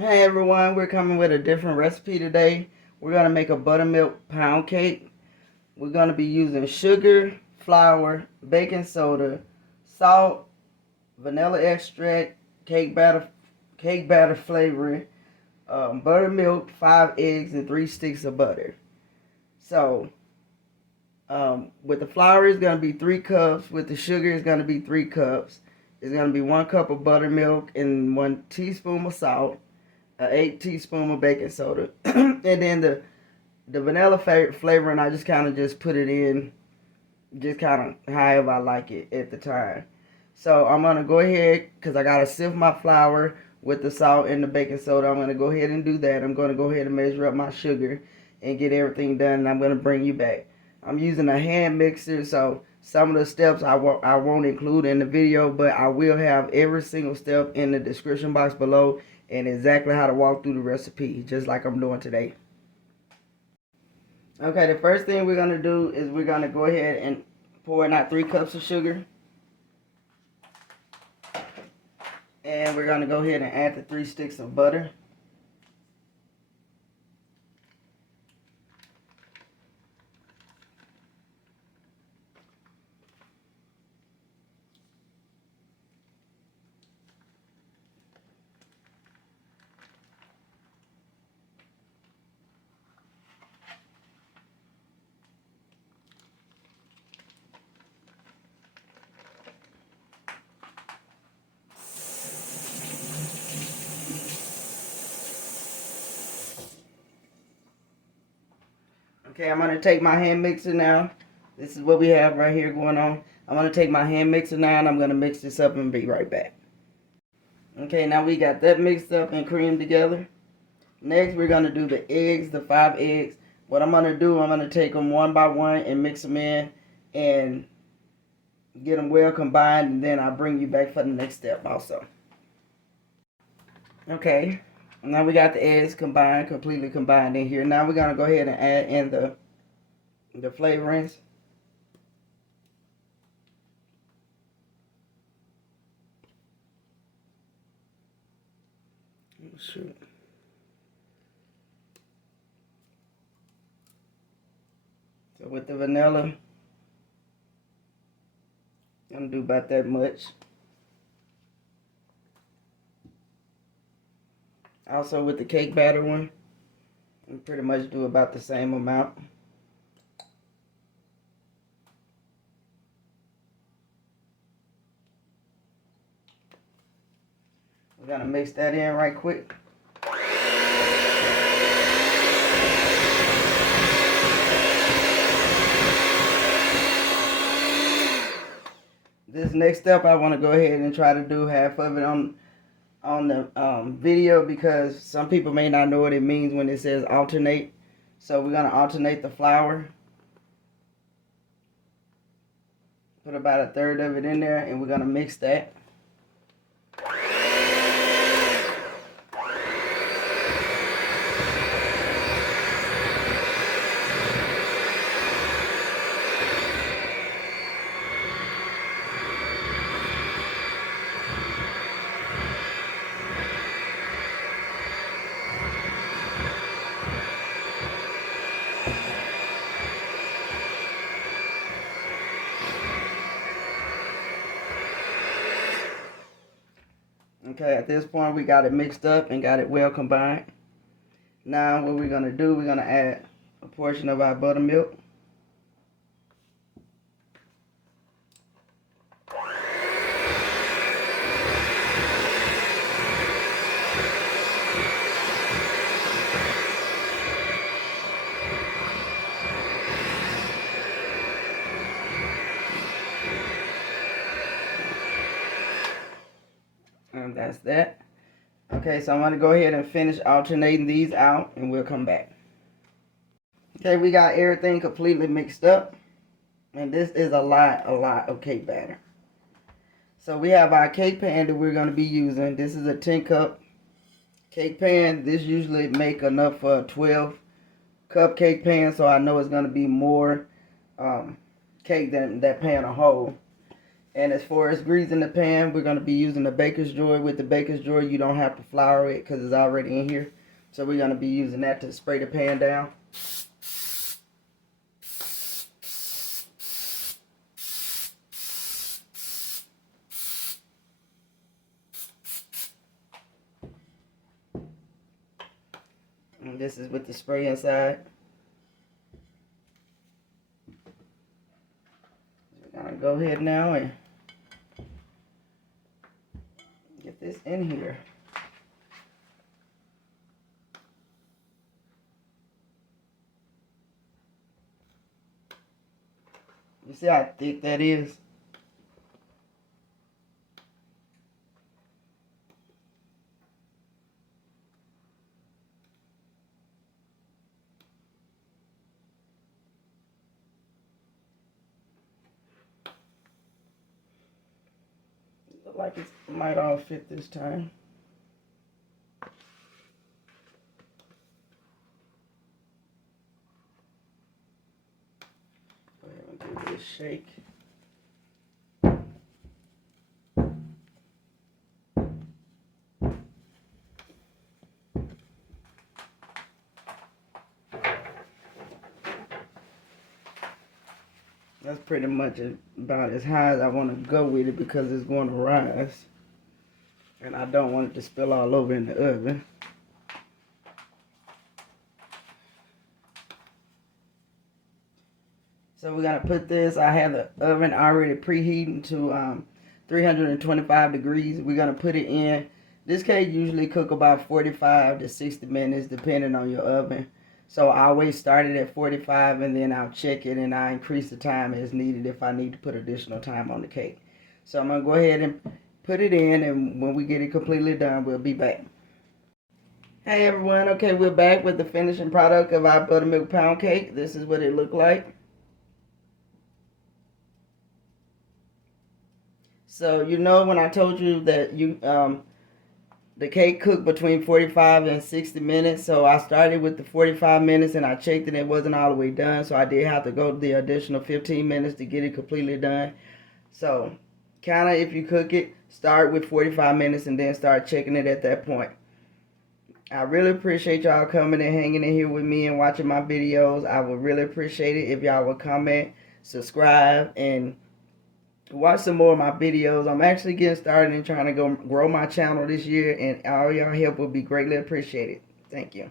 Hey everyone, we're coming with a different recipe today. We're going to make a buttermilk pound cake. We're going to be using sugar, flour, baking soda, salt, vanilla extract, cake batter flavoring, buttermilk, 5 eggs, and 3 sticks of butter. So, with the flour, it's going to be 3 cups. With the sugar, it's going to be 3 cups. It's going to be 1 cup of buttermilk and 1 teaspoon of salt. 8 teaspoon of baking soda, and then the vanilla flavoring. I just kind of just put it in, just kind of however I like it at the time. So I'm gonna go ahead because I gotta sift my flour with the salt and the baking soda. I'm gonna go ahead and do that. I'm gonna go ahead and measure up my sugar and get everything done. And I'm gonna bring you back. I'm using a hand mixer, so some of the steps I won't include in the video, but I will have every single step in the description box below and exactly how to walk through the recipe, just like I'm doing today. Okay, the first thing we're going to do is we're going to go ahead and pour in our 3 cups of sugar. And we're going to go ahead and add the 3 sticks of butter. Okay, I'm going to take my hand mixer now. This is what we have right here going on. I'm going to take my hand mixer now and I'm going to mix this up and be right back. Okay, now we got that mixed up and creamed together. Next, we're going to do the eggs, the 5 eggs. What I'm going to do, I'm going to take them one by one and mix them in and get them well combined, and then I'll bring you back for the next step also. Okay, now we got the eggs combined, completely combined in here. Now we're going to go ahead and add in the flavorings. Oh, shoot. So with the vanilla, I'm going to do about that much. Also with the cake batter one, I pretty much do about the same amount. We're going to mix that in right quick. This next step, I want to go ahead and try to do half of it on the video, because some people may not know what it means when it says alternate. So we're going to alternate the flour. Put about a third of it in there, and we're going to mix that. Okay, at this point we got it mixed up and got it well combined. Now what we're going to do, we're going to add a portion of our buttermilk. And that's that. Okay, so I'm going to go ahead and finish alternating these out, and we'll come back. Okay, we got everything completely mixed up. And this is a lot of cake batter. So we have our cake pan that we're going to be using. This is a 10 cup cake pan. This usually make enough for a 12 cup cake pan, so I know it's going to be more cake than that pan a whole. And as far as greasing the pan, we're going to be using the baker's joy. With the baker's joy, you don't have to flour it because it's already in here. So we're going to be using that to spray the pan down. And this is with the spray inside. We're going to go ahead now and get this in here. You see how thick that is? Look like it might all fit this time. Go ahead and give it a shake. That's pretty much about as high as I want to go with it because it's going to rise. And I don't want it to spill all over in the oven. So we're going to put this, I have the oven already preheating to 325 degrees. We're going to put it in. This cake usually cook about 45 to 60 minutes depending on your oven. So I always start it at 45 and then I'll check it and I increase the time as needed if I need to put additional time on the cake. So I'm going to go ahead and put it in, and when we get it completely done, we'll be back. Hey everyone, okay, we're back with the finishing product of our buttermilk pound cake. This is what it looked like. So you know when I told you that the cake cooked between 45 and 60 minutes. So I started with the 45 minutes and I checked and it wasn't all the way done. So I did have to go the additional 15 minutes to get it completely done. So kind of, if you cook it, start with 45 minutes and then start checking it at that point. I really appreciate y'all coming and hanging in here with me and watching my videos. I would really appreciate it if y'all would comment, subscribe, and watch some more of my videos. I'm actually getting started and trying to grow my channel this year, and all y'all help will be greatly appreciated. Thank you.